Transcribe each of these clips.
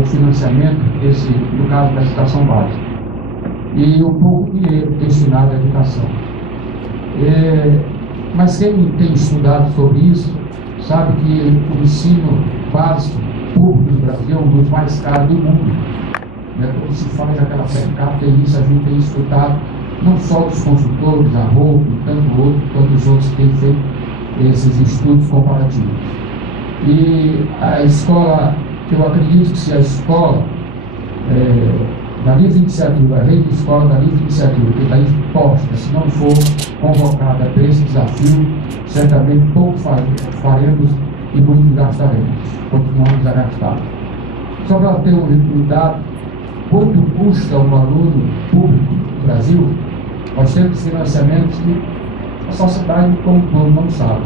o financiamento desse, no caso da educação básica, e o pouco dinheiro destinado à educação. Mas quem tem estudado sobre isso sabe que o ensino básico público no Brasil é um dos mais caros do mundo. Quando se faz aquela per capita, isso a gente tem escutado não só dos consultores, a ROP, tanto outros, quanto os outros que têm feito esses estudos comparativos. E a escola, eu acredito que se a escola da livre iniciativa, a rede de escola da livre iniciativa, que está exposta, se não for convocada para esse desafio, certamente pouco faremos e muito gastaremos, continuamos a gastar. Só para ter um dado, quanto custa um aluno público no Brasil? Nós temos financiamentos que a sociedade como todo não sabe.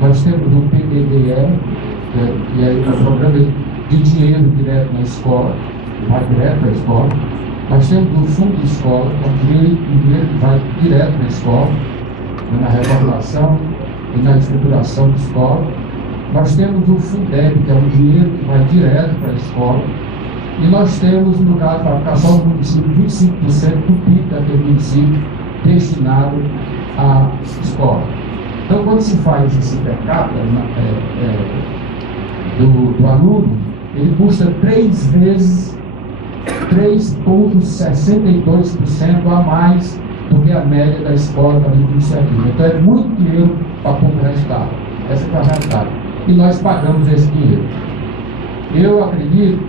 Nós temos o PDDE, que é o programa de dinheiro direto na escola, que vai direto à escola. Nós temos o fundo de escola, que é um dinheiro que vai direto na escola, na reformulação e na estruturação de escola. Nós temos o Fundeb, que é um dinheiro que vai direto para a escola. E nós temos, no caso da educação do município, 25% do PIB daquele município destinado à escola. Então, quando se faz esse per capita do aluno, ele custa 3 vezes 3,62% a mais do que a média da escola da livre iniciativa. Então, é muito dinheiro para pouco resultado. Essa é a realidade. E nós pagamos esse dinheiro. Eu acredito,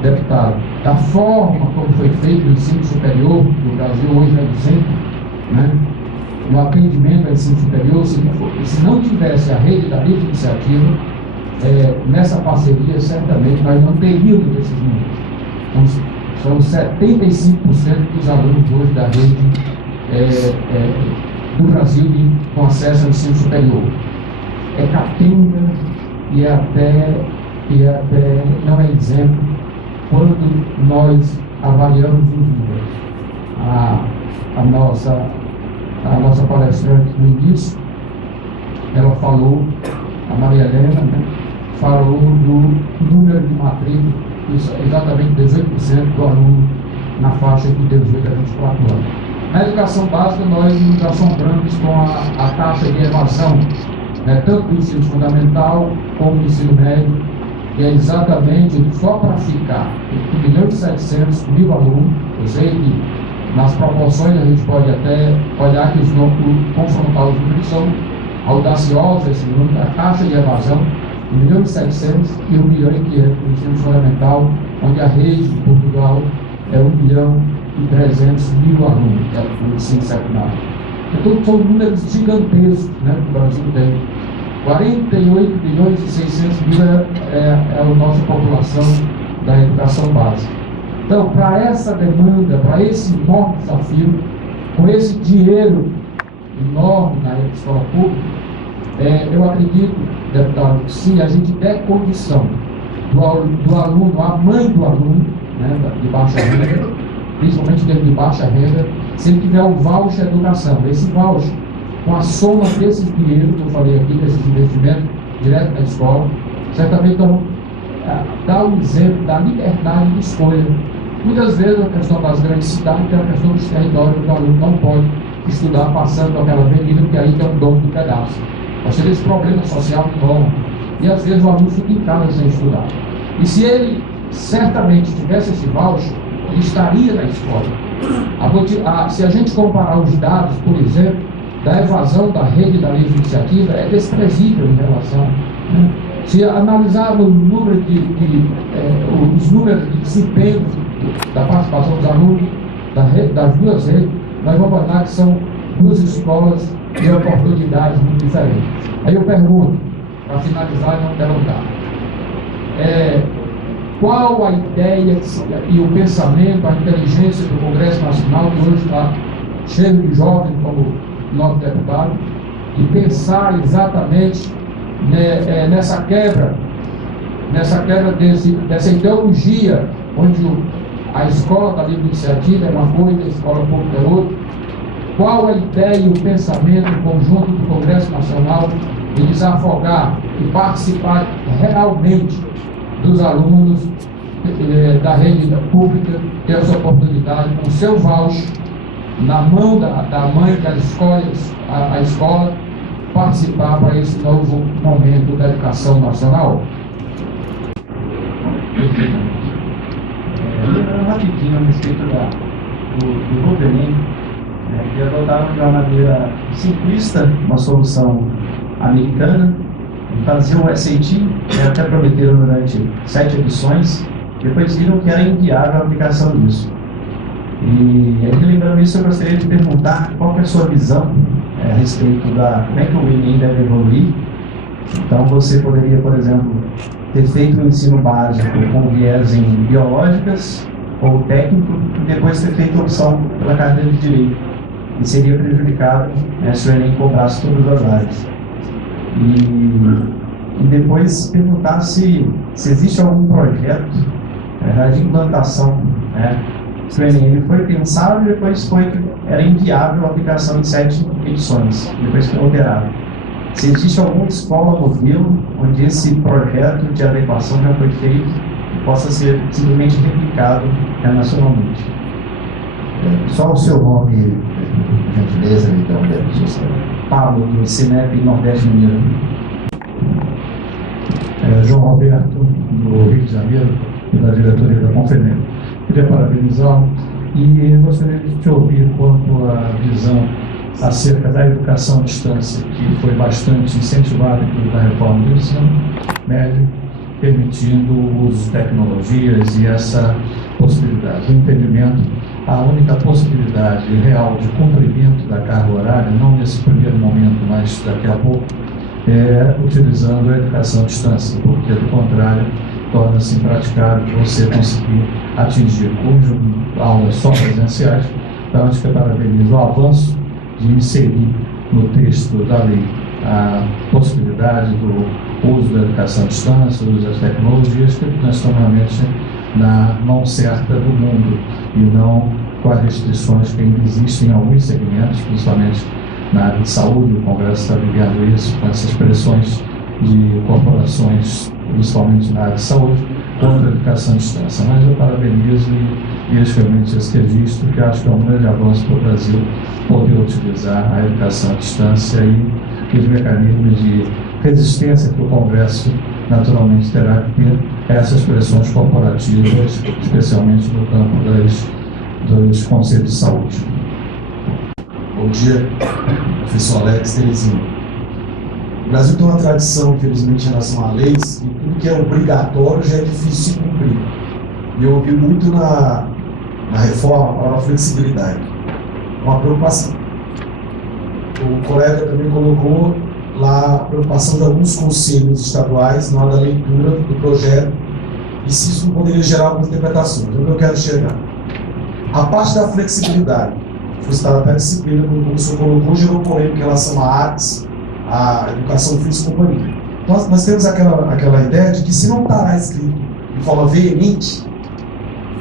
deputado, da forma como foi feito o ensino superior, que o Brasil hoje é exemplo, no atendimento ao ensino superior, se não tivesse a rede da livre iniciativa, nessa parceria, certamente nós não teríamos esses números. Então, são 75% dos alunos hoje da rede do Brasil com acesso ao ensino superior. É capenga e até não é exemplo quando nós avaliamos os números. A nossa palestrante no início, ela falou, a Maria Helena, falou do número de matrícula, exatamente 18% do aluno na faixa de 18 a 24 anos. Na educação básica, nós nos assombramos com a taxa de evasão, tanto do ensino fundamental como do ensino médio, que é exatamente só para ficar 1.700.000 alunos. Eu sei que nas proporções a gente pode até olhar que confrontar os números são audaciosos, esse número, a taxa de evasão, 1.700.000 e 1.500.000 no ensino fundamental, onde a rede de Portugal é 1.300.000 alunos, que é o ensino secundário. Então são números gigantescos, que o Brasil tem. 48.600.000 é a nossa população da educação básica. Então, para essa demanda, para esse enorme desafio, com esse dinheiro enorme na escola pública, eu acredito, deputado, que se a gente der condição do aluno, a mãe do aluno, de baixa renda, principalmente dele de baixa renda, se ele tiver um voucher educação, esse voucher, com a soma desses dinheiros que eu falei aqui, desses investimentos direto na escola, certamente dá um exemplo da liberdade de escolha. Muitas vezes a questão das grandes cidades é a questão dos territórios, que o aluno não pode estudar passando aquela avenida, porque aí tem um dono do pedaço. Nós temos esse problema social enorme. E às vezes o aluno fica em casa sem estudar. E se ele certamente tivesse esse voucher, ele estaria na escola. Se a gente comparar os dados, por exemplo, da evasão da rede da livre iniciativa, é desprezível em relação. Se analisarmos os números de desempenho da participação dos alunos das duas redes, nós vamos olhar que são duas escolas de oportunidades muito diferentes. Aí eu pergunto, para finalizar e não derrotar, qual a ideia e o pensamento, a inteligência do Congresso Nacional, que hoje está cheio de jovens como nosso deputado, e pensar exatamente nessa quebra dessa ideologia, onde a escola da livre iniciativa é uma coisa, a escola pública é outra. Qual a ideia e o pensamento conjunto do Congresso Nacional de desafogar e participar realmente dos alunos da rede pública ter essa oportunidade, com o seu voucher, na mão da mãe que escolhe a escola, participar para esse novo momento da educação nacional? Rapidinho a respeito do novo Enem, que adotaram de uma maneira simplista uma solução americana, faziam o SAT, até prometeram durante 7 edições, depois viram que era inviável a aplicação disso. E lembrando isso, eu gostaria de perguntar qual que é a sua visão a respeito da como é que o Enem deve evoluir. Então você poderia, por exemplo, ter feito o ensino básico com viés em biológicas ou técnico e depois ter feito a opção pela carreira de direito. E seria prejudicado se o Enem cobrasse todas as áreas. E depois perguntar se existe algum projeto de implantação. O Enem ele foi pensado e depois era inviável a aplicação em 7 edições, depois foi alterado. Se existe alguma escola modelo onde esse projeto de adequação já foi feito e possa ser simplesmente replicado nacionalmente. Só o seu nome, gentileza, então, Pablo, do Cinep Nordeste Mineiro. João Roberto, do Rio de Janeiro, e da diretoria da Confedem. Queria parabenizá-lo e gostaria de te ouvir quanto à visão acerca da educação à distância, que foi bastante incentivada pela reforma do ensino médio, permitindo o uso de tecnologias e essa possibilidade. No entendimento, a única possibilidade real de cumprimento da carga horária, não nesse primeiro momento, mas daqui a pouco, é utilizando a educação à distância, porque, do contrário, torna-se impraticável você conseguir atingir com aulas só presenciais. Então, acho que parabenizo o avanço de inserir no texto da lei a possibilidade do uso da educação à distância, o uso das tecnologias, que nós estamos realmente na mão certa do mundo e não com as restrições que ainda existem em alguns segmentos, principalmente na área de saúde. O Congresso está vivendo isso com essas pressões de corporações, principalmente na área de saúde, contra a educação à distância. Mas eu parabenizo e vejo realmente esse registro, que acho que é um grande avanço para o Brasil poder utilizar a educação à distância e os mecanismos de resistência que o Congresso naturalmente terá que ter essas pressões corporativas, especialmente no campo dos conselhos de saúde. Bom dia, professor Alex Terezinho. O Brasil tem uma tradição, infelizmente, em relação a leis, e tudo que é obrigatório já é difícil de cumprir. E eu ouvi muito na reforma para a flexibilidade. Uma preocupação. O colega também colocou lá a preocupação de alguns conselhos estaduais na hora da leitura do projeto e se isso não poderia gerar algumas interpretações. Então, eu quero chegar. A parte da flexibilidade, foi citada até a disciplina, como o professor colocou, gerou polêmica em relação à artes, à educação física e companhia. Nós temos aquela ideia de que se não estará escrito de forma veemente,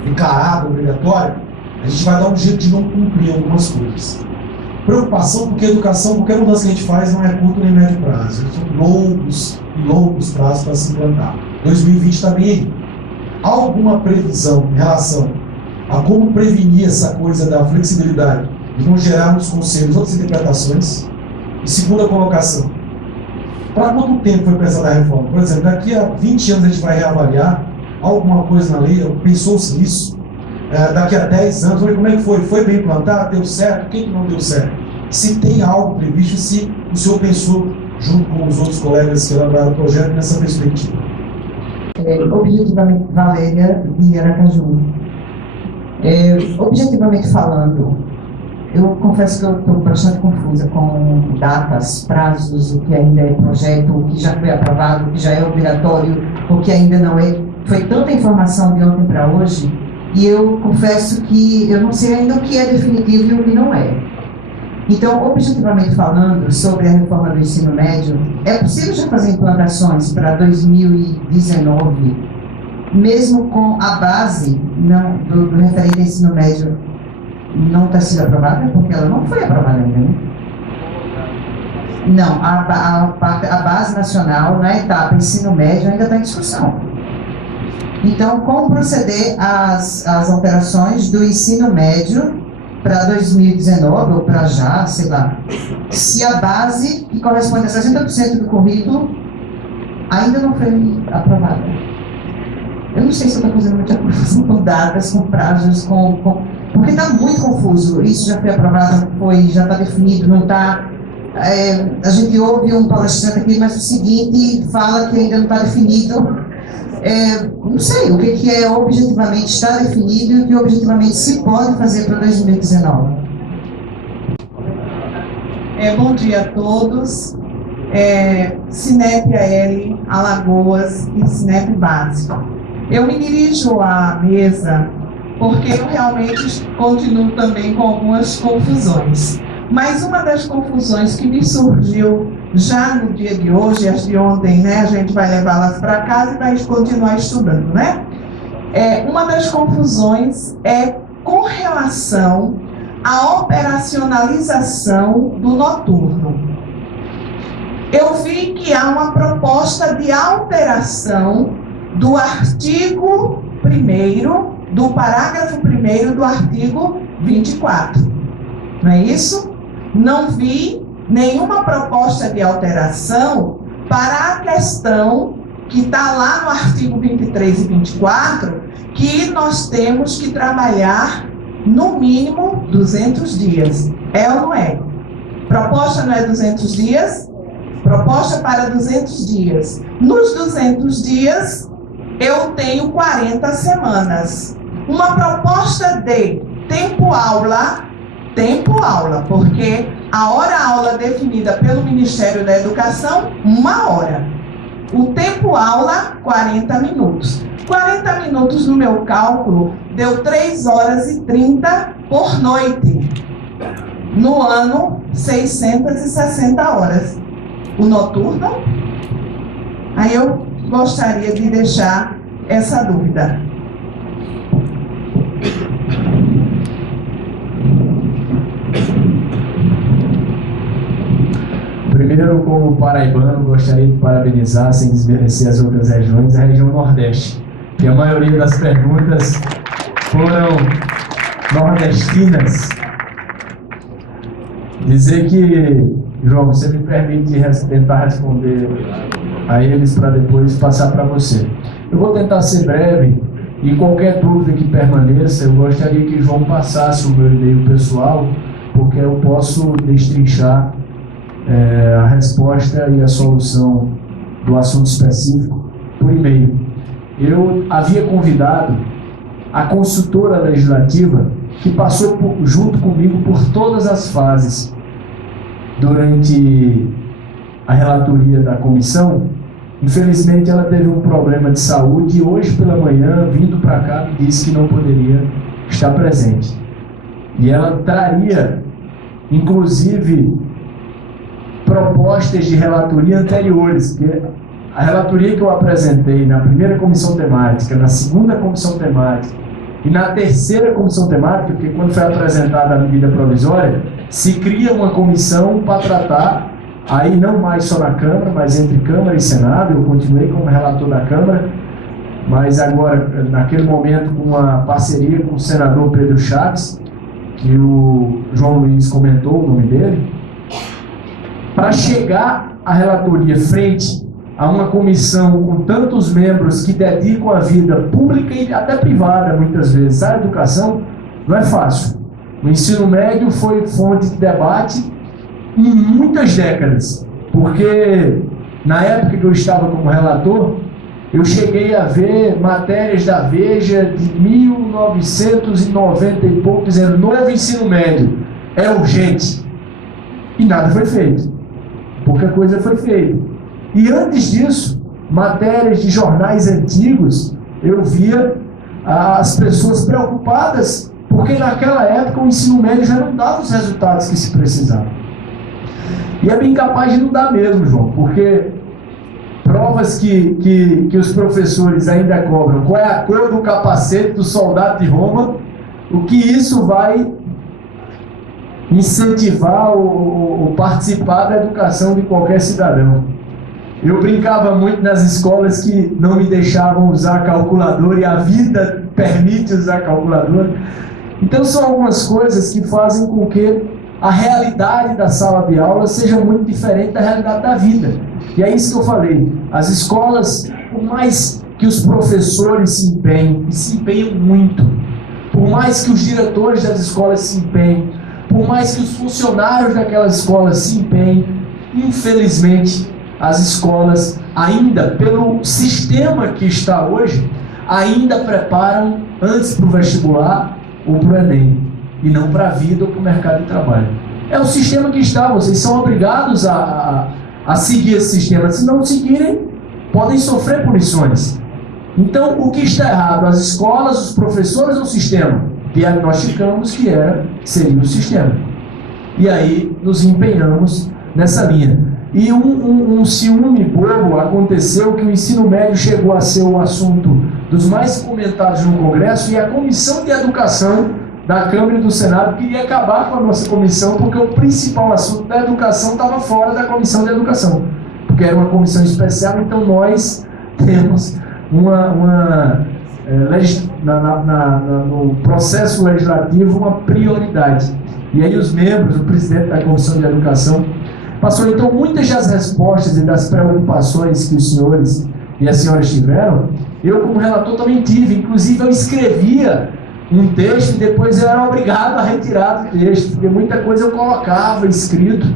declarada, obrigatória, a gente vai dar um jeito de não cumprir algumas coisas. Preocupação, porque a educação, qualquer mudança que a gente faz não é curto nem médio prazo. São longos e longos prazos para se implantar. 2020 está bem aí. Há alguma previsão em relação a como prevenir essa coisa da flexibilidade e não gerar nos conselhos outras interpretações? E segunda colocação, para quanto tempo foi pensada a reforma? Por exemplo, daqui a 20 anos a gente vai reavaliar alguma coisa na lei, pensou-se nisso? Daqui a 10 anos, como é que foi? Foi bem implantado? Deu certo? O que não deu certo? Se tem algo previsto, se o senhor pensou, junto com os outros colegas que elaboraram o projeto, nessa perspectiva. Objetivamente, Valéria de Aracaju. Objetivamente falando, eu confesso que eu estou bastante confusa com datas, prazos, o que ainda é projeto, o que já foi aprovado, o que já é obrigatório, o que ainda não é. Foi tanta informação de ontem para hoje, e eu confesso que eu não sei ainda o que é definitivo e o que não é. Então, objetivamente falando, sobre a reforma do ensino médio, é possível já fazer implantações para 2019, mesmo com a base do referente ao ensino médio não ter sido aprovada, porque ela não foi aprovada ainda, né? Não, a base nacional, na etapa ensino médio, ainda está em discussão. Então, como proceder às alterações do ensino médio para 2019, ou para já, sei lá, se a base, que corresponde a 60% do currículo, ainda não foi aprovada? Eu não sei se eu estou fazendo muita confusão com datas, com prazos, porque está muito confuso. Isso já foi aprovado, já está definido, não está... a gente ouve um palestrante aqui, mas o seguinte fala que ainda não está definido. Não sei o que objetivamente está definido e o que objetivamente se pode fazer para 2019. Bom dia a todos. Cinep AL, Alagoas e Cinep Básico. Eu me dirijo à mesa porque eu realmente continuo também com algumas confusões. Mas uma das confusões que me surgiu já no dia de hoje, as de ontem, né, a gente vai levá-las para casa e vai continuar estudando, né? Uma das confusões é com relação à operacionalização do noturno. Eu vi que há uma proposta de alteração do artigo 1º, do parágrafo 1º do artigo 24. Não é isso? Não vi nenhuma proposta de alteração para a questão que está lá no artigo 23 e 24, que nós temos que trabalhar no mínimo 200 dias. É ou não é? Proposta não é 200 dias? Proposta para 200 dias. Nos 200 dias, eu tenho 40 semanas. Uma proposta de tempo-aula, porque a hora-aula definida pelo Ministério da Educação, 1 hora. O tempo-aula, 40 minutos. 40 minutos no meu cálculo deu 3 horas e 30 por noite. No ano, 660 horas. O noturno? Aí eu gostaria de deixar essa dúvida. Primeiro, como paraibano, gostaria de parabenizar, sem desmerecer as outras regiões, a região Nordeste, que a maioria das perguntas foram nordestinas. Dizer que, João, você me permite tentar responder a eles para depois passar para você. Eu vou tentar ser breve e qualquer dúvida que permaneça, eu gostaria que João passasse o meu e-mail pessoal, porque eu posso destrinchar a resposta e a solução do assunto específico por e-mail. Eu havia convidado a consultora legislativa que passou junto comigo por todas as fases durante a relatoria da comissão. Infelizmente ela teve um problema de saúde e hoje pela manhã, vindo para cá, me disse que não poderia estar presente. E ela traria, inclusive, propostas de relatoria anteriores, porque a relatoria que eu apresentei na primeira comissão temática, na segunda comissão temática e na terceira comissão temática, porque quando foi apresentada a medida provisória, se cria uma comissão para tratar, aí não mais só na Câmara, mas entre Câmara e Senado. Eu continuei como relator da Câmara, mas agora, naquele momento, com uma parceria com o senador Pedro Chaves, que o João Luiz comentou o nome dele, para chegar à relatoria frente a uma comissão com tantos membros que dedicam a vida pública e até privada, muitas vezes, à educação, não é fácil. O ensino médio foi fonte de debate em muitas décadas, porque na época que eu estava como relator, eu cheguei a ver matérias da Veja de 1990 e pouco, dizendo: novo ensino médio é urgente. E nada foi feito. Pouca coisa foi feita. E antes disso, matérias de jornais antigos, eu via as pessoas preocupadas, porque naquela época o ensino médio já não dava os resultados que se precisavam. E é bem capaz de não dar mesmo, João, porque provas que os professores ainda cobram, qual é a cor do capacete do soldado de Roma, o que isso vai incentivar ou participar da educação de qualquer cidadão. Eu brincava muito nas escolas que não me deixavam usar calculadora e a vida permite usar calculadora. Então são algumas coisas que fazem com que a realidade da sala de aula seja muito diferente da realidade da vida. E é isso que eu falei. As escolas, por mais que os professores se empenham muito, por mais que os diretores das escolas se empenhem, por mais que os funcionários daquelas escolas se empenhem, infelizmente, as escolas ainda, pelo sistema que está hoje, ainda preparam antes para o vestibular ou para o Enem, e não para a vida ou para o mercado de trabalho. É o sistema que está, vocês são obrigados a seguir esse sistema. Se não seguirem, podem sofrer punições. Então, o que está errado? As escolas, os professores ou o sistema? Diagnosticamos que seria o sistema. E aí, nos empenhamos nessa linha. E um ciúme bobo aconteceu que o ensino médio chegou a ser o assunto dos mais comentados no Congresso, e a Comissão de Educação da Câmara e do Senado queria acabar com a nossa comissão, porque o principal assunto da educação estava fora da Comissão de Educação, porque era uma comissão especial. Então nós temos no processo legislativo uma prioridade. E aí os membros, o presidente da Comissão de Educação, passou então muitas das respostas e das preocupações que os senhores e as senhoras tiveram, eu como relator também tive. Inclusive eu escrevia um texto e depois eu era obrigado a retirar do texto, porque muita coisa eu colocava escrito,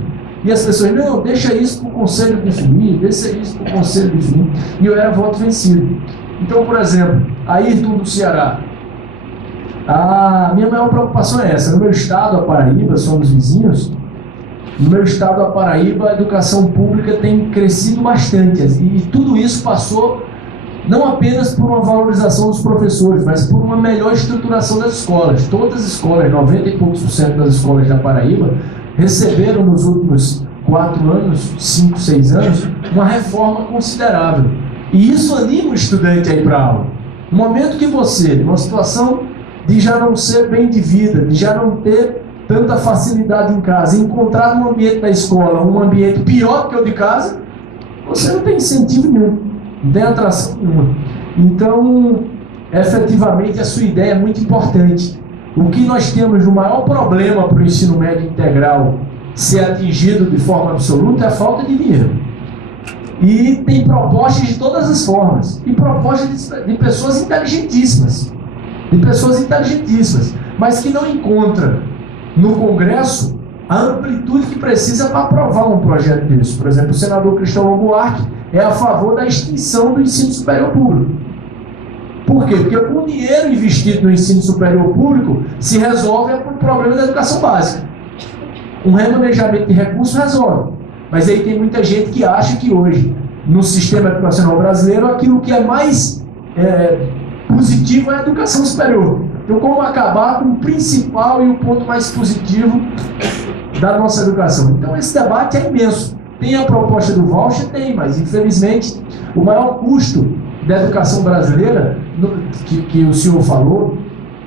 e as pessoas, não, deixa isso para o conselho definir, deixa isso para o conselho definir, e eu era voto vencido. Então, por exemplo, Ayrton do Ceará, a minha maior preocupação é essa. No meu estado, a Paraíba, somos vizinhos, no meu estado, a Paraíba, a educação pública tem crescido bastante, e tudo isso passou não apenas por uma valorização dos professores, mas por uma melhor estruturação das escolas. Todas as escolas, 90 e poucos % das escolas da Paraíba, receberam nos últimos 4 anos, 5, 6 anos, uma reforma considerável. E isso anima o estudante a ir para a aula. No momento que você, numa situação de já não ser bem de vida, de já não ter tanta facilidade em casa, encontrar no ambiente da escola um ambiente pior do que o de casa, você não tem incentivo nenhum. Não tem atração nenhuma. Então, efetivamente, a sua ideia é muito importante. O que nós temos no maior problema para o ensino médio integral ser atingido de forma absoluta é a falta de dinheiro. E tem propostas de todas as formas. E propostas de pessoas inteligentíssimas. Mas que não encontram no Congresso a amplitude que precisa para aprovar um projeto desse. Por exemplo, o senador Cristóvão Buarque é a favor da extinção do ensino superior público. Por quê? Porque com o dinheiro investido no ensino superior público se resolve o problema da educação básica. Um remanejamento de recursos resolve. Mas aí tem muita gente que acha que hoje, no sistema educacional brasileiro, aquilo que é mais positivo é a educação superior. Então, como acabar com o principal e o ponto mais positivo da nossa educação? Então, esse debate é imenso. Tem a proposta do voucher? Tem, mas infelizmente o maior custo da educação brasileira, que o senhor falou,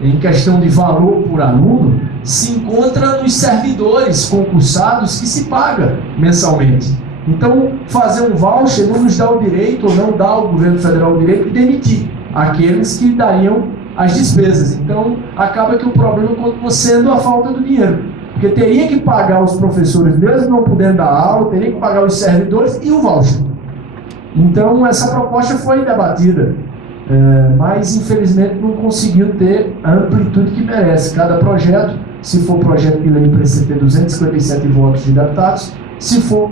em questão de valor por aluno, se encontra nos servidores concursados que se paga mensalmente. Então, fazer um voucher não nos dá o direito, ou não dá ao governo federal o direito de demitir aqueles que dariam as despesas. Então, acaba que o problema continua sendo a falta do dinheiro. Porque teria que pagar os professores, mesmo não podendo dar aula, teria que pagar os servidores e o voucher. Então, essa proposta foi debatida, mas infelizmente não conseguiu ter a amplitude que merece. Cada projeto, se for projeto de lei, precisa ter 257 votos de deputados, se for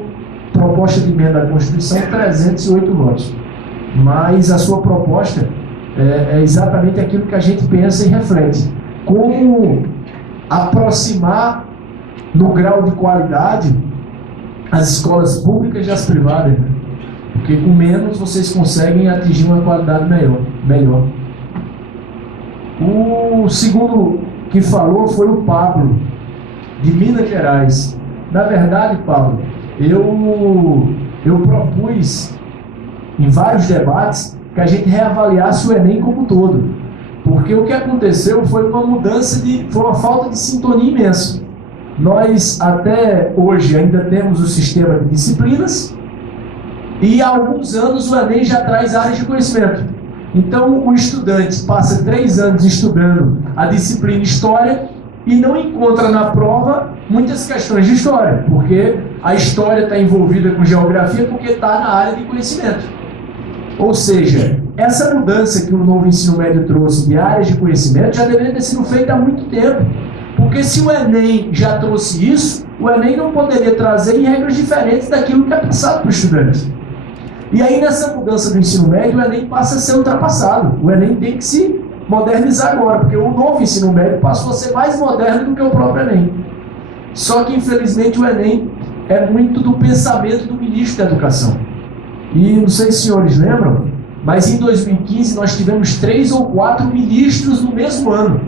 proposta de emenda à Constituição, 308 votos. Mas a sua proposta é exatamente aquilo que a gente pensa e reflete. Como aproximar no grau de qualidade as escolas públicas das privadas, né? Porque com menos vocês conseguem atingir uma qualidade melhor. O segundo que falou foi o Pablo, de Minas Gerais. Na verdade, Pablo, eu propus em vários debates que a gente reavaliasse o Enem como um todo. Porque o que aconteceu foi uma mudança, foi uma falta de sintonia imensa. Nós, até hoje, ainda temos o sistema de disciplinas, E há alguns anos o Enem já traz áreas de conhecimento. Então o estudante passa 3 anos estudando a disciplina História e não encontra na prova muitas questões de História, porque a História está envolvida com Geografia porque está na área de conhecimento. Ou seja, essa mudança que o novo ensino médio trouxe de áreas de conhecimento já deveria ter sido feita há muito tempo. Porque se o Enem já trouxe isso, o Enem não poderia trazer em regras diferentes daquilo que é passado para o estudante. E aí, nessa mudança do ensino médio, o Enem passa a ser ultrapassado. O Enem tem que se modernizar agora, porque o novo ensino médio passou a ser mais moderno do que o próprio Enem. Só que, infelizmente, o Enem é muito do pensamento do ministro da Educação. E não sei se os senhores lembram, mas em 2015 nós tivemos 3 ou 4 ministros no mesmo ano.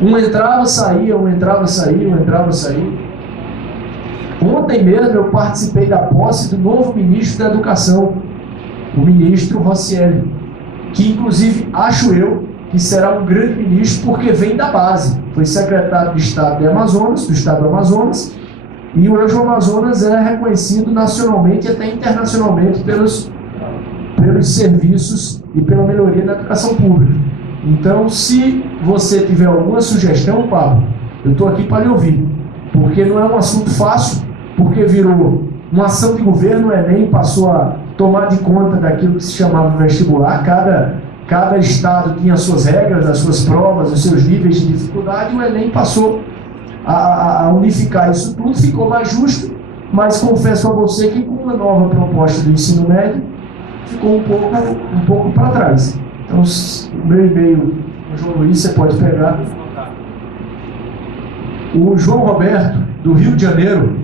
Um entrava, saía, um entrava, saía, um entrava, saía. Ontem mesmo eu participei da posse do novo ministro da Educação, o ministro Rossielli, que inclusive acho eu que será um grande ministro porque vem da base. Foi secretário de Estado do Estado do Amazonas, e hoje o Amazonas é reconhecido nacionalmente e até internacionalmente pelos serviços e pela melhoria da educação pública. Então, se você tiver alguma sugestão, Pablo, eu estou aqui para lhe ouvir, porque não é um assunto fácil, porque virou uma ação de governo, o Enem passou a tomar de conta daquilo que se chamava vestibular, cada estado tinha as suas regras, as suas provas, os seus níveis de dificuldade, e o Enem passou a unificar isso tudo, ficou mais justo, mas confesso a você que com uma nova proposta do ensino médio, ficou um pouco para trás. Então, o meu e-mail, o João Luiz, você pode pegar. O João Roberto, do Rio de Janeiro,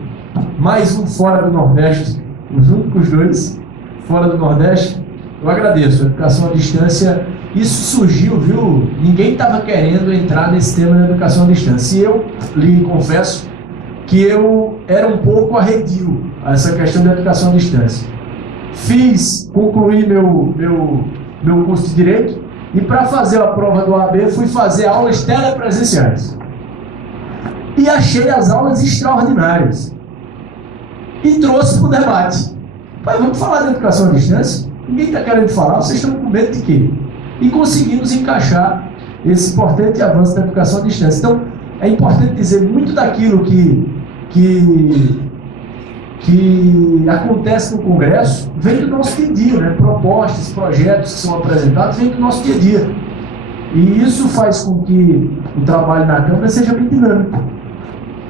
mais um fora do Nordeste, os únicos 2 fora do Nordeste. Eu agradeço. A educação à distância, isso surgiu, viu? Ninguém estava querendo entrar nesse tema da educação à distância. E eu lhe confesso que eu era um pouco arredio a essa questão da educação à distância. Concluí meu curso de Direito, e para fazer a prova do AB fui fazer aulas telepresenciais. E achei as aulas extraordinárias. E trouxe para o debate. Pai, vamos falar de educação à distância? Ninguém está querendo falar, vocês estão com medo de quê? E conseguimos encaixar esse importante avanço da educação à distância. Então, é importante dizer muito daquilo que acontece no Congresso vem do nosso dia a dia, né? Propostas, projetos que são apresentados vêm do nosso dia a dia. E isso faz com que o trabalho na Câmara seja bem dinâmico.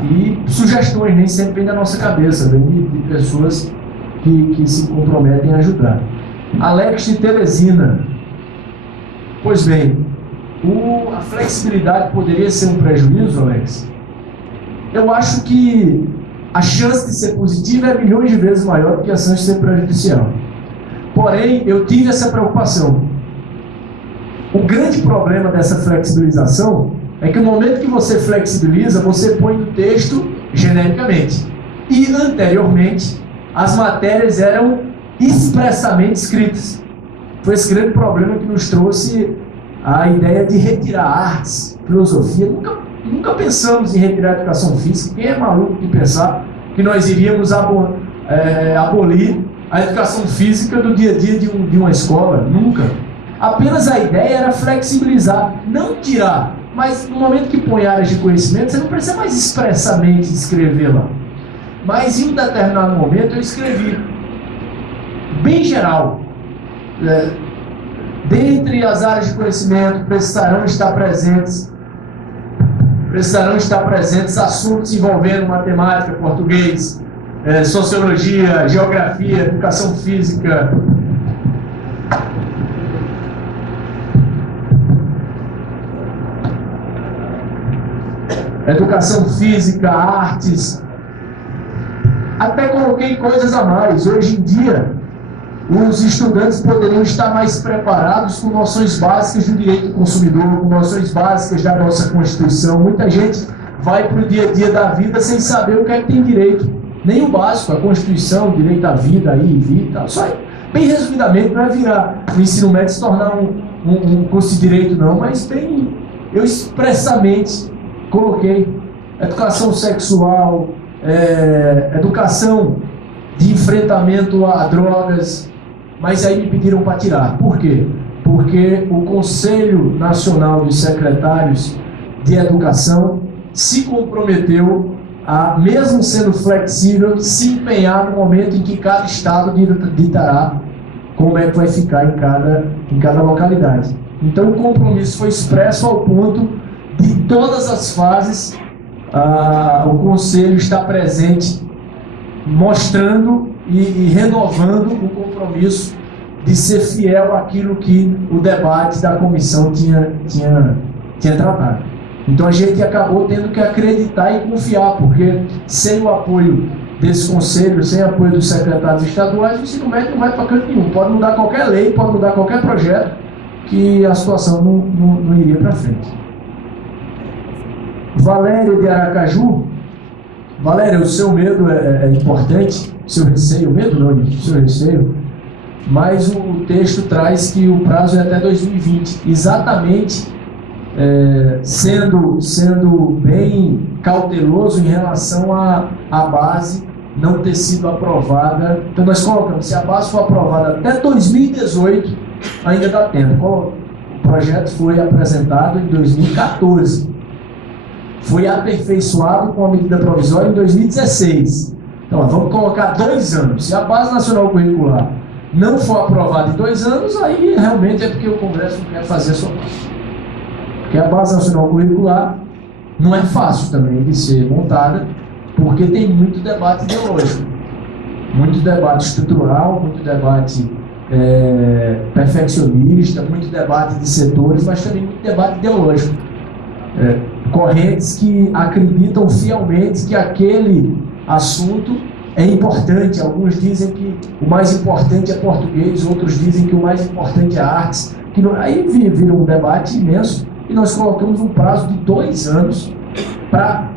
E sugestões nem sempre vêm da nossa cabeça, vêm de pessoas que se comprometem a ajudar. Alex de Teresina. Pois bem, a flexibilidade poderia ser um prejuízo, Alex? Eu acho que a chance de ser positiva é milhões de vezes maior do que a chance de ser prejudicial. Porém, eu tive essa preocupação. O grande problema dessa flexibilização é que no momento que você flexibiliza, você põe no texto genericamente. E, anteriormente, as matérias eram expressamente escritas. Foi esse grande problema que nos trouxe a ideia de retirar artes, filosofia. Nunca pensamos em retirar a educação física. Quem é maluco de pensar que nós iríamos abolir a educação física do dia a dia de uma escola? Nunca. Apenas a ideia era flexibilizar, não tirar. Mas no momento que põe áreas de conhecimento, você não precisa mais expressamente escrever lá. Mas em um determinado momento eu escrevi, bem geral, dentre as áreas de conhecimento precisarão estar presentes assuntos envolvendo matemática, português, sociologia, geografia, educação física, artes. Até coloquei coisas a mais. Hoje em dia, os estudantes poderiam estar mais preparados com noções básicas do direito do consumidor, com noções básicas da nossa Constituição. Muita gente vai para o dia a dia da vida sem saber o que é que tem direito. Nem o básico, a Constituição, o direito à vida, aí, vida, só bem resumidamente, não é virar o ensino médio se tornar um curso de direito, não, mas bem, eu expressamente coloquei educação sexual, educação de enfrentamento a drogas, mas aí me pediram para tirar. Por quê? Porque o Conselho Nacional dos Secretários de Educação se comprometeu a, mesmo sendo flexível, se empenhar no momento em que cada estado ditará como é que vai ficar em cada localidade. Então o compromisso foi expresso ao ponto de todas as fases o Conselho está presente, mostrando e renovando o compromisso de ser fiel àquilo que o debate da comissão tinha tratado. Então a gente acabou tendo que acreditar e confiar, porque sem o apoio desse conselho, sem o apoio dos secretários estaduais, o ensino médio não vai para canto nenhum. Pode mudar qualquer lei, pode mudar qualquer projeto, que a situação não iria para frente. Valéria de Aracaju. Valéria, o seu medo é importante, o seu receio, medo não, o seu receio, mas o texto traz que o prazo é até 2020, exatamente sendo bem cauteloso em relação à base não ter sido aprovada. Então nós colocamos, se a base for aprovada até 2018, ainda dá tempo. O projeto foi apresentado em 2014. Foi aperfeiçoado com a medida provisória em 2016. Então, vamos colocar 2 anos. Se a Base Nacional Curricular não for aprovada em 2 anos, aí realmente é porque o Congresso não quer fazer a sua parte. Porque a Base Nacional Curricular não é fácil também de ser montada, porque tem muito debate ideológico, muito debate estrutural, muito debate perfeccionista, muito debate de setores, mas também muito debate ideológico. Correntes que acreditam fielmente que aquele assunto é importante. Alguns dizem que o mais importante é português, outros dizem que o mais importante é artes. Aí vira um debate imenso e nós colocamos um prazo de 2 anos para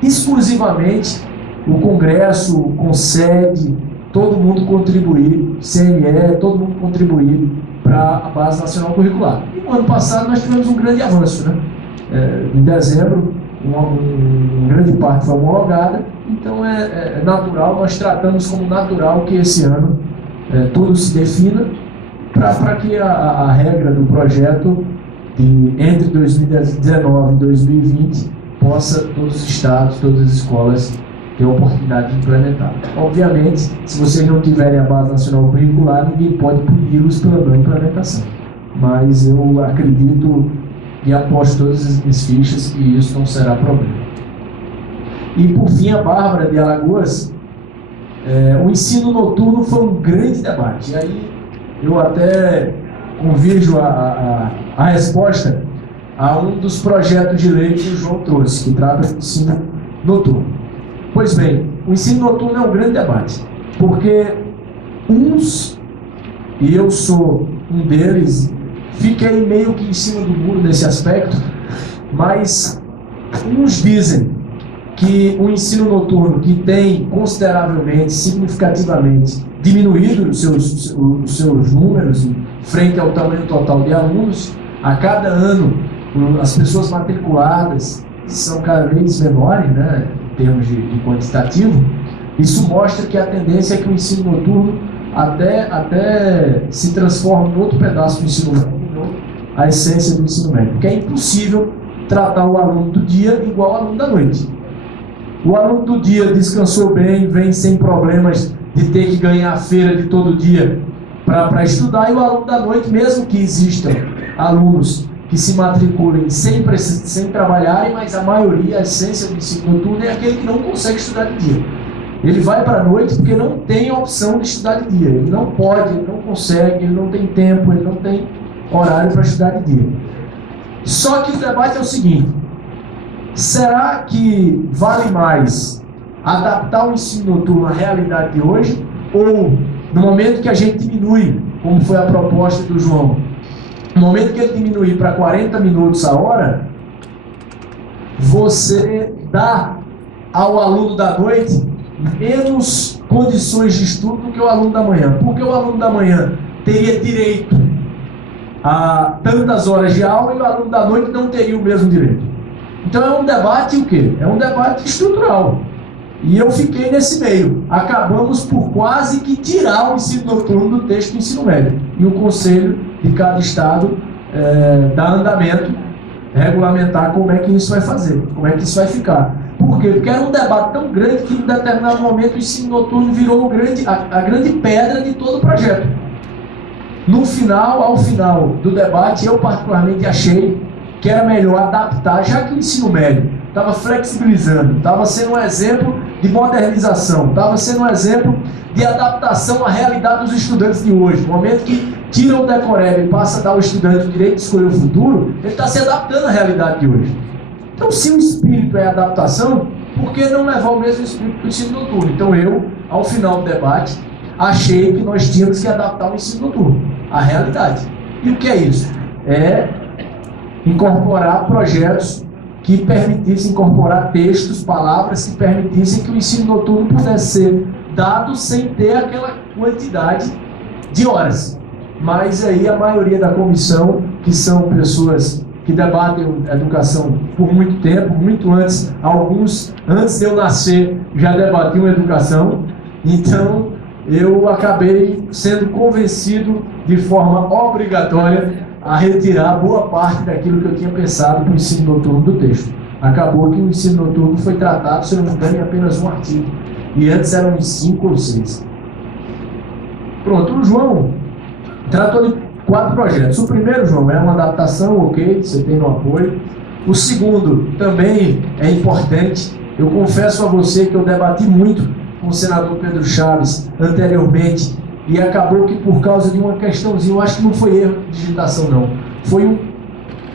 exclusivamente o Congresso, o CONSED, todo mundo contribuir, CNE, todo mundo contribuir para a Base Nacional Curricular. E no ano passado nós tivemos um grande avanço, né? Em dezembro, uma grande parte foi homologada, então é natural, nós tratamos como natural que esse ano tudo se defina para que a regra do projeto entre 2019 e 2020 possa todos os estados, todas as escolas ter a oportunidade de implementar. Obviamente, se vocês não tiverem a Base Nacional Curricular, ninguém pode puni-los pela não implementação, mas eu acredito e aposto todas as fichas que isso não será problema. E por fim, a Bárbara de Alagoas, o ensino noturno foi um grande debate. E aí eu até convirjo a resposta a um dos projetos de lei que o João trouxe, que trata do ensino noturno. Pois bem, o ensino noturno é um grande debate, porque e eu sou um deles, fiquei meio que em cima do muro nesse aspecto, mas uns dizem que o ensino noturno, que tem consideravelmente, significativamente diminuído os seus números frente ao tamanho total de alunos, a cada ano as pessoas matriculadas são cada vez menores, né, em termos de quantitativo. Isso mostra que a tendência é que o ensino noturno até se transforma em outro pedaço do ensino médio, a essência do ensino médio, porque é impossível tratar o aluno do dia igual ao aluno da noite. O aluno do dia descansou bem, vem sem problemas de ter que ganhar a feira de todo dia para estudar, e o aluno da noite, mesmo que existam alunos que se matriculem sem trabalharem, mas a maioria, a essência do ensino noturno é aquele que não consegue estudar de dia. Ele vai para a noite porque não tem a opção de estudar de dia. Ele não pode, ele não consegue, ele não tem tempo, ele não tem horário para estudar de dia. Só que o debate é o seguinte: será que vale mais adaptar o ensino noturno à realidade de hoje, ou no momento que a gente diminui, como foi a proposta do João, no momento que ele diminuir para 40 minutos a hora, você dá ao aluno da noite menos condições de estudo do que o aluno da manhã, porque o aluno da manhã teria direito a tantas horas de aula e o aluno da noite não teria o mesmo direito. Então é um debate o quê? É um debate estrutural. E eu fiquei nesse meio. Acabamos por quase que tirar o ensino noturno do texto do ensino médio. E o conselho de cada estado dá andamento, regulamentar como é que isso vai fazer, como é que isso vai ficar. Por quê? Porque era um debate tão grande que em determinado momento o ensino noturno virou a grande pedra de todo o projeto. Ao final do debate, eu particularmente achei que era melhor adaptar, já que o ensino médio estava flexibilizando, estava sendo um exemplo de modernização, estava sendo um exemplo de adaptação à realidade dos estudantes de hoje. No momento que tira o decoreba e passa a dar ao estudante o direito de escolher o futuro, ele está se adaptando à realidade de hoje. Então, se o espírito é adaptação, por que não levar o mesmo espírito do ensino noturno? Então, eu, ao final do debate, achei que nós tínhamos que adaptar o ensino noturno à realidade. E o que é isso? É incorporar projetos que permitissem incorporar textos, palavras que permitissem que o ensino noturno pudesse ser dado sem ter aquela quantidade de horas. Mas aí a maioria da comissão, que são pessoas que debatem educação por muito tempo, muito antes, alguns antes de eu nascer já debatiam educação, então eu acabei sendo convencido de forma obrigatória a retirar boa parte daquilo que eu tinha pensado para o ensino noturno do texto. Acabou que o ensino noturno foi tratado, se não me engano, em apenas um artigo. E antes eram uns 5 ou 6. Pronto, o João tratou de 4 projetos. O primeiro, João, é uma adaptação, ok, você tem no apoio. O segundo também é importante. Eu confesso a você que eu debati muito com o senador Pedro Chaves anteriormente, e acabou que por causa de uma questãozinha, eu acho que não foi erro de digitação não, foi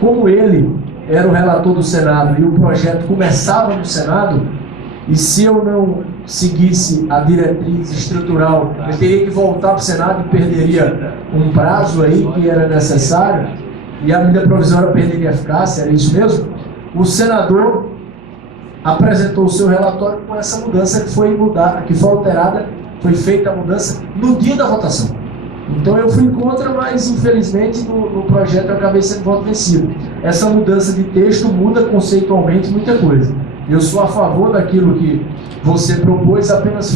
como ele era o relator do Senado e o projeto começava no Senado, e se eu não seguisse a diretriz estrutural, eu teria que voltar para o Senado e perderia um prazo aí que era necessário, e a medida provisória perderia eficácia, era isso mesmo? O senador apresentou o seu relatório com essa mudança que foi mudada, que foi alterada, foi feita a mudança no dia da votação. Então eu fui contra, mas infelizmente no projeto eu acabei sendo voto vencido. Essa mudança de texto muda conceitualmente muita coisa. Eu sou a favor daquilo que você propôs, apenas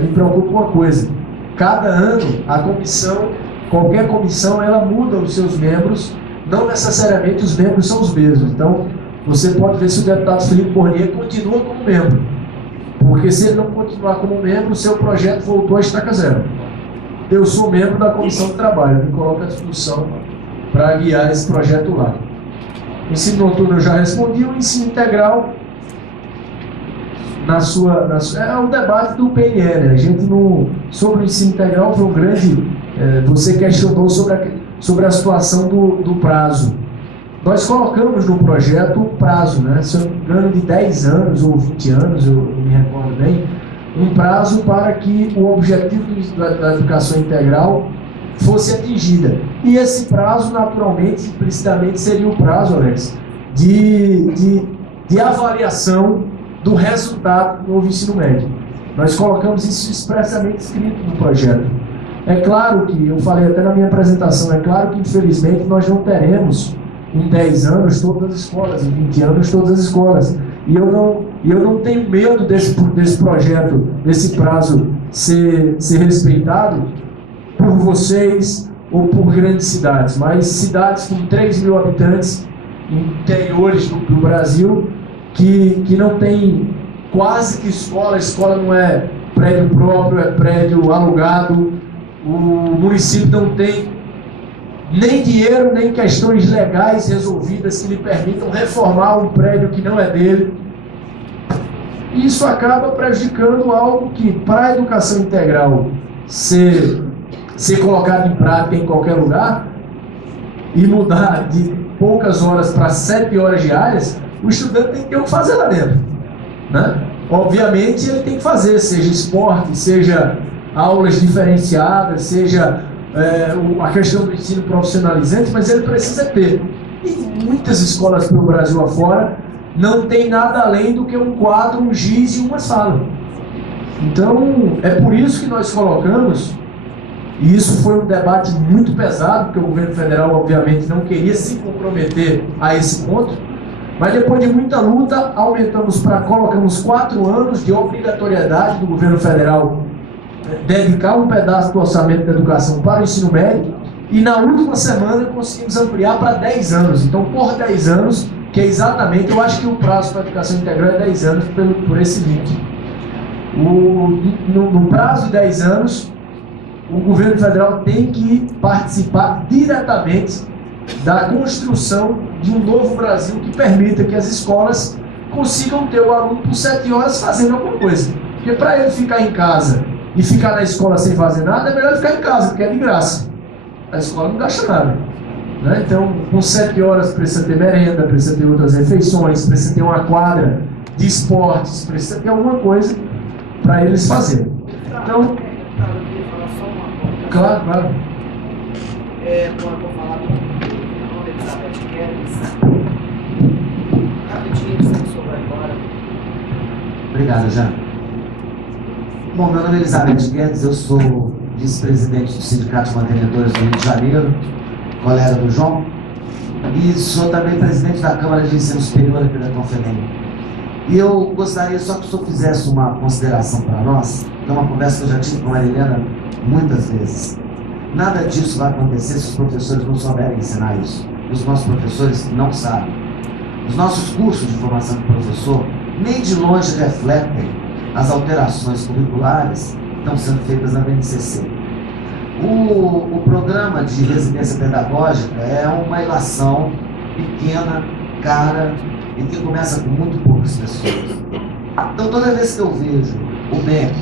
me preocupo com uma coisa. Cada ano a comissão, qualquer comissão, ela muda os seus membros, não necessariamente os membros são os mesmos. Então você pode ver se o deputado Felipe Bornier continua como membro. Porque se ele não continuar como membro, o seu projeto voltou a estaca zero. Eu sou membro da Comissão de Trabalho, me coloco à disposição para guiar esse projeto lá. O ensino noturno eu já respondi, o ensino integral, é o debate do PNE, né? A gente sobre o ensino integral foi um grande, você questionou sobre a situação do prazo. Nós colocamos no projeto um prazo, né? Se eu não me engano, de 10 anos ou 20 anos, eu me recordo bem, um prazo para que o objetivo da educação integral fosse atingida. E esse prazo, naturalmente, implicitamente, seria o prazo, Alex, de avaliação do resultado do novo ensino médio. Nós colocamos isso expressamente escrito no projeto. É claro que, eu falei até na minha apresentação, é claro que, infelizmente, nós não teremos em 10 anos todas as escolas, em 20 anos todas as escolas. E eu não tenho medo desse projeto, desse prazo ser respeitado por vocês ou por grandes cidades, mas cidades com 3 mil habitantes, interiores do Brasil, que não tem quase que escola, a escola não é prédio próprio, é prédio alugado, o município não tem nem dinheiro, nem questões legais resolvidas que lhe permitam reformar um prédio que não é dele. Isso acaba prejudicando algo que, para a educação integral ser colocado em prática em qualquer lugar e mudar de poucas horas para 7 horas diárias, o estudante tem que ter o que fazer lá dentro, né? Obviamente ele tem que fazer, seja esporte, seja aulas diferenciadas, seja a questão do ensino profissionalizante, mas ele precisa ter. E muitas escolas pelo Brasil afora não tem nada além do que um quadro, um giz e uma sala. Então, é por isso que nós colocamos, e isso foi um debate muito pesado, porque o governo federal, obviamente, não queria se comprometer a esse ponto, Mas depois de muita luta, colocamos 4 anos de obrigatoriedade do governo federal dedicar um pedaço do orçamento da educação para o ensino médio, e na última semana conseguimos ampliar para 10 anos. Então, por 10 anos, que é exatamente, eu acho que o prazo para a educação integral é 10 anos por esse link. No prazo de 10 anos, o governo federal tem que participar diretamente da construção de um novo Brasil que permita que as escolas consigam ter o aluno por 7 horas fazendo alguma coisa. Porque para ele ficar em casa e ficar na escola sem fazer nada, é melhor ficar em casa, porque é de graça. A escola não gasta nada. Né? Então, com 7 horas precisa ter merenda, precisa ter outras refeições, precisa ter uma quadra de esportes, precisa ter alguma coisa para eles fazerem. Então, claro. Vou falar do Elizabeth Guedes. Rapidinho, você sobre agora. Obrigado, Jean. Bom, meu nome é Elizabeth Guedes, eu sou vice-presidente do Sindicato de Mantenedores do Rio de Janeiro, colega do João, e sou também presidente da Câmara de Ensino Superior aqui da Confenem. E eu gostaria só que o senhor fizesse uma consideração para nós, que é uma conversa que eu já tive com a Marilena muitas vezes. Nada disso vai acontecer se os professores não souberem ensinar isso. Os nossos professores não sabem. Os nossos cursos de formação de professor nem de longe refletem as alterações curriculares que estão sendo feitas na BNCC. O programa de residência pedagógica é uma ilação pequena, cara, e que começa com muito poucas pessoas. Então, toda vez que eu vejo o MEC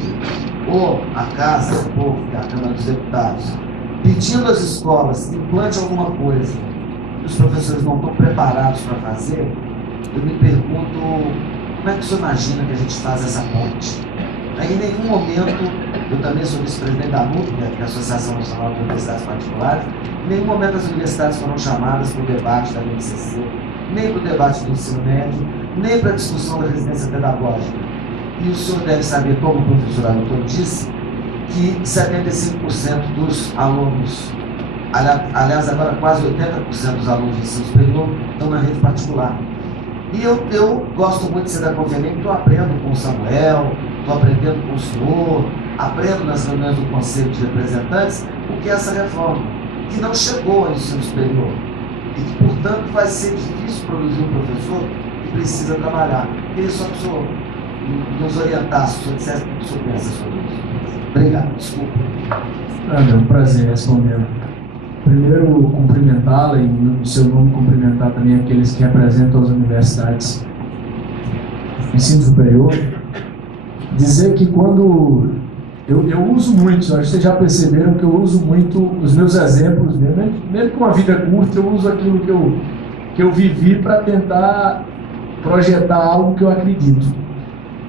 ou a Casa do Povo, que é a Câmara dos Deputados, pedindo às escolas que implante alguma coisa que os professores não estão preparados para fazer, eu me pergunto como é que o senhor imagina que a gente faz essa ponte? Aí, em nenhum momento, eu também sou vice-presidente da ANUP, que é a Associação Nacional de Universidades Particulares, em nenhum momento as universidades foram chamadas para o debate da BNCC, nem para o debate do ensino médio, nem para a discussão da residência pedagógica. E o senhor deve saber, como o professor Ailton disse, que 75% dos alunos, aliás, agora quase 80% dos alunos de ensino superior estão na rede particular. E eu gosto muito de ser da Confenem, porque eu aprendo com o Samuel, estou aprendendo com o senhor, aprendo nas reuniões do Conselho de Representantes o que é essa reforma, que não chegou ao ensino superior e que, portanto, vai ser difícil produzir um professor que precisa trabalhar. Queria só que o senhor nos orientasse, se o senhor dissesse o que o senhor pensa sobre isso. Obrigado, desculpa. É um prazer responder. Primeiro, cumprimentá-la e, no seu nome, cumprimentar também aqueles que representam as universidades de ensino superior. Dizer que quando eu uso muito, acho que vocês já perceberam que eu uso muito os meus exemplos, mesmo com uma vida curta, eu uso aquilo que eu vivi para tentar projetar algo que eu acredito.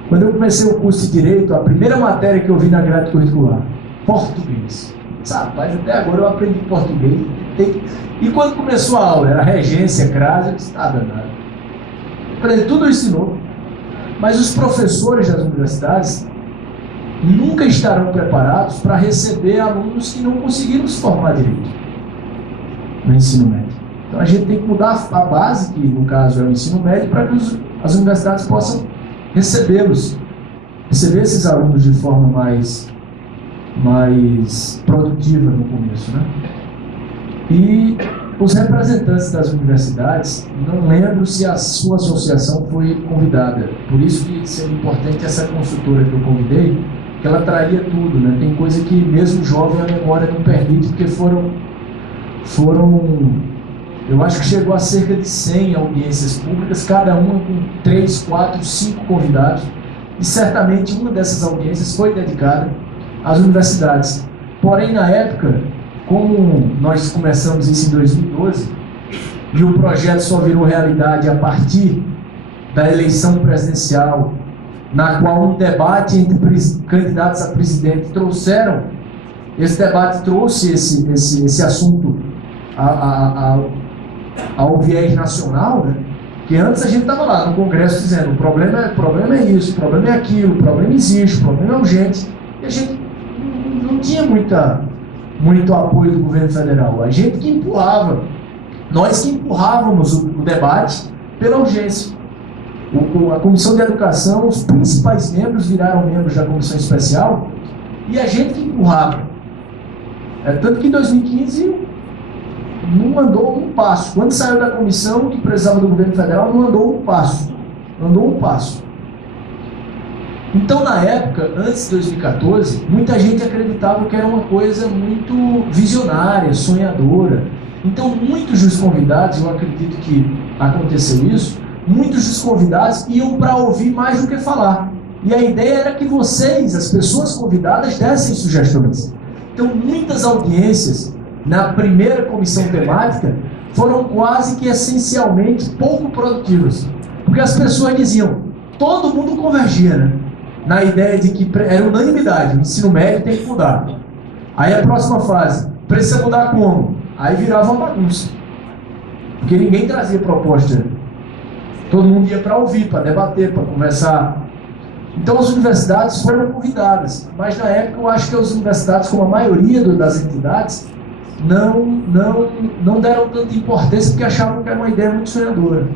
Quando eu comecei o curso de Direito, a primeira matéria que eu vi na grade curricular, português. Rapaz, até agora eu aprendi português. E quando começou a aula, era regência, crase, eu disse, nada. Aprendi tudo isso de novo. Mas os professores das universidades nunca estarão preparados para receber alunos que não conseguiram se formar direito no ensino médio. Então a gente tem que mudar a base, que no caso é o ensino médio, para que as universidades possam receber esses alunos de forma mais produtiva no começo, né? E os representantes das universidades, não lembro se a sua associação foi convidada, por isso que seria importante essa consultora que eu convidei, que ela traria tudo, né? Tem coisa que mesmo jovem a memória não permite, porque foram eu acho que chegou a cerca de 100 audiências públicas, cada uma com 3, 4, 5 convidados, e certamente uma dessas audiências foi dedicada às universidades. Porém, na época, como nós começamos isso em 2012, e o projeto só virou realidade a partir da eleição presidencial, na qual um debate entre candidatos a presidente esse debate trouxe esse assunto ao viés nacional, né? Que antes a gente estava lá no Congresso dizendo, o problema é isso, o problema é aquilo, o problema existe, o problema é urgente, e a gente não tinha muito apoio do governo federal. A gente que empurrava, nós que empurrávamos o debate pela urgência. A Comissão de Educação, os principais membros viraram membros da Comissão Especial e a gente que empurrava. Tanto que em 2015 não andou um passo. Quando saiu da comissão, que precisava do governo federal, não andou um passo. Não andou um passo. Então, na época, antes de 2014, muita gente acreditava que era uma coisa muito visionária, sonhadora. Então, muitos dos convidados, eu acredito que aconteceu isso, muitos dos convidados iam para ouvir mais do que falar. E a ideia era que vocês, as pessoas convidadas, dessem sugestões. Então, muitas audiências na primeira comissão temática foram quase que essencialmente pouco produtivas. Porque as pessoas diziam, todo mundo convergia, né? Na ideia de que era unanimidade, o ensino médio tem que mudar. Aí a próxima fase, precisa mudar como? Aí virava uma bagunça. Porque ninguém trazia proposta. Todo mundo ia para ouvir, para debater, para conversar. Então as universidades foram convidadas, mas na época eu acho que as universidades, como a maioria das entidades, não deram tanta importância porque achavam que era uma ideia muito sonhadora.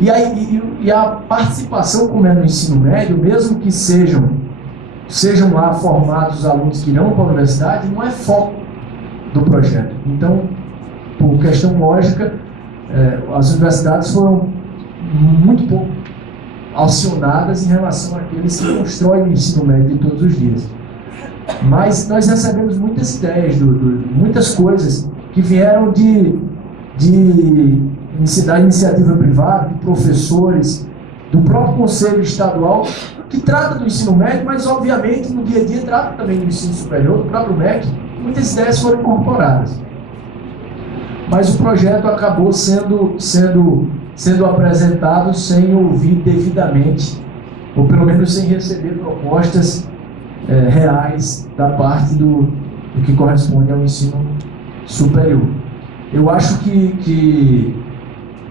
E a participação, como é no ensino médio, mesmo que sejam lá formados os alunos que irão para a universidade, não é foco do projeto. Então, por questão lógica, as universidades foram muito pouco acionadas em relação àqueles que constroem o ensino médio de todos os dias. Mas nós recebemos muitas ideias, muitas coisas que vieram da iniciativa privada, de professores, do próprio Conselho Estadual, que trata do ensino médio, mas obviamente no dia a dia trata também do ensino superior, do próprio MEC. Muitas ideias foram incorporadas. Mas o projeto acabou sendo apresentado sem ouvir devidamente, ou pelo menos sem receber propostas reais da parte do que corresponde ao ensino superior. Eu acho que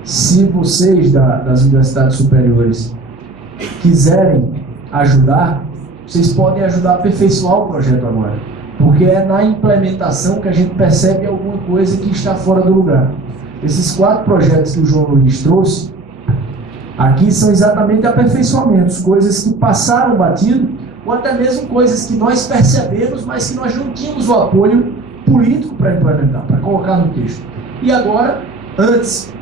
se vocês das universidades superiores quiserem ajudar, vocês podem ajudar a aperfeiçoar o projeto agora, porque é na implementação que a gente percebe alguma coisa que está fora do lugar. Esses 4 projetos que o João Luiz trouxe aqui são exatamente aperfeiçoamentos, coisas que passaram batido, ou até mesmo coisas que nós percebemos, mas que nós não tínhamos o apoio político para implementar, para colocar no texto. E agora, antes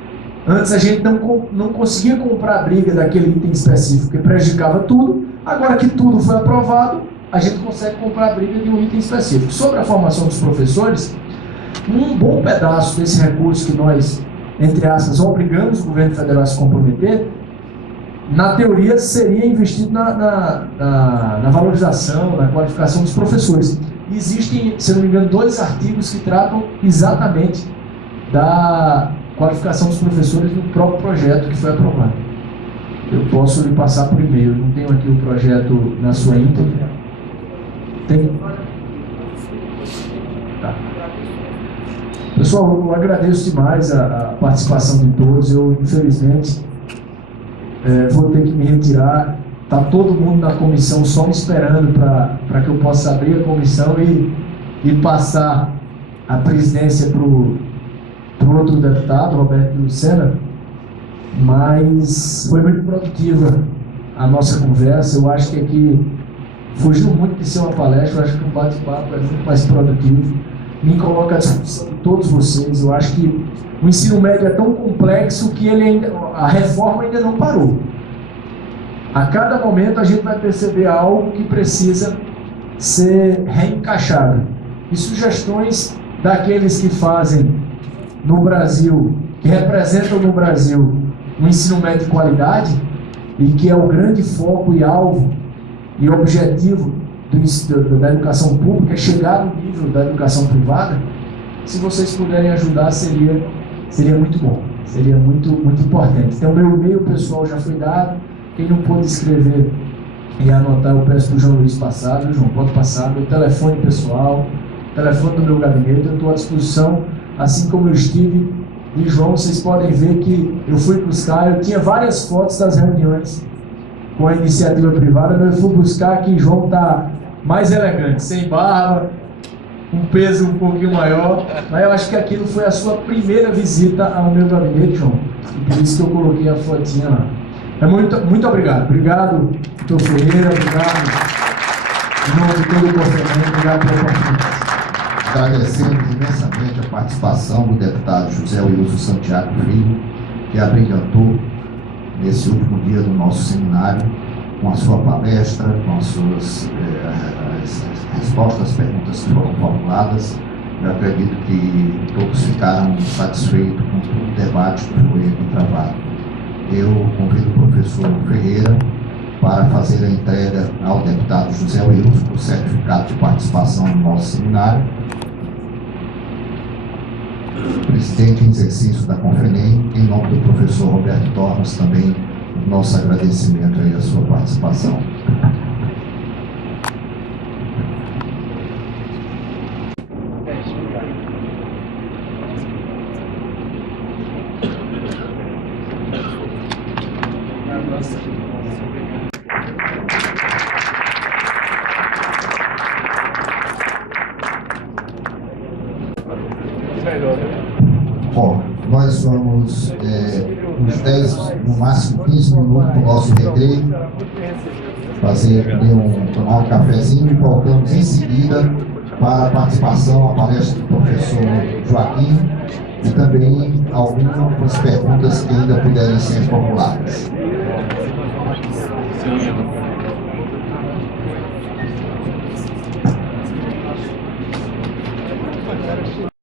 a gente não conseguia comprar a briga daquele item específico que prejudicava tudo. Agora que tudo foi aprovado, a gente consegue comprar a briga de um item específico. Sobre a formação dos professores, um bom pedaço desse recurso que nós, entre aspas, obrigamos o governo federal a se comprometer, na teoria seria investido na valorização, na qualificação dos professores. Existem, se não me engano, 2 artigos que tratam exatamente da qualificação dos professores no próprio projeto que foi aprovado. Eu posso lhe passar por e-mail, não tenho aqui o projeto na sua íntegra. Tem? Tá. Pessoal, eu agradeço demais a participação de todos. Eu, infelizmente, vou ter que me retirar. Está todo mundo na comissão só me esperando para que eu possa abrir a comissão e passar a presidência para o outro deputado, Roberto Lucena, mas foi muito produtiva a nossa conversa. Eu acho que aqui fugiu muito de ser uma palestra, eu acho que um bate-papo é muito mais produtivo. Me coloca à disposição de todos vocês. Eu acho que o ensino médio é tão complexo que a reforma ainda não parou. A cada momento a gente vai perceber algo que precisa ser reencaixado. E sugestões daqueles que fazem no Brasil, que representam no Brasil um ensino médio de qualidade e que é o grande foco e alvo e objetivo da educação pública, é chegar no nível da educação privada. Se vocês puderem ajudar, seria muito bom, seria muito importante. Então, meu e-mail pessoal já foi dado. Quem não pôde escrever e anotar, eu peço para o João Luiz passar. João, pode passar. Meu telefone pessoal, telefone do meu gabinete, eu estou à disposição. Assim como eu estive de João, vocês podem ver que eu fui buscar, eu tinha várias fotos das reuniões com a iniciativa privada, mas eu fui buscar aqui. João está mais elegante, sem barba, um peso um pouquinho maior, mas eu acho que aquilo foi a sua primeira visita ao meu gabinete, João. E por isso que eu coloquei a fotinha lá. Muito obrigado. Obrigado, doutor Ferreira. Obrigado. Em nome de todo o Confeném, obrigado pela oportunidade. Agradecemos imensamente a participação do deputado José Wilson Santiago Filho, que abrilhantou nesse último dia do nosso seminário com a sua palestra, com as suas respostas às perguntas que foram formuladas. Eu acredito que todos ficaram satisfeitos com todo o debate que foi aqui travado. Eu convido o professor Ferreira para fazer a entrega ao deputado José Wilson do certificado de participação no nosso seminário. Presidente em exercício da Confenem, em nome do professor Roberto Torres, também nosso agradecimento aí à sua participação. Bom, nós vamos uns 10, no máximo 15 minutos para o nosso recreio, tomar um cafezinho e voltamos em seguida para a participação, a palestra do professor Joaquim e também algumas perguntas que ainda puderem ser formuladas.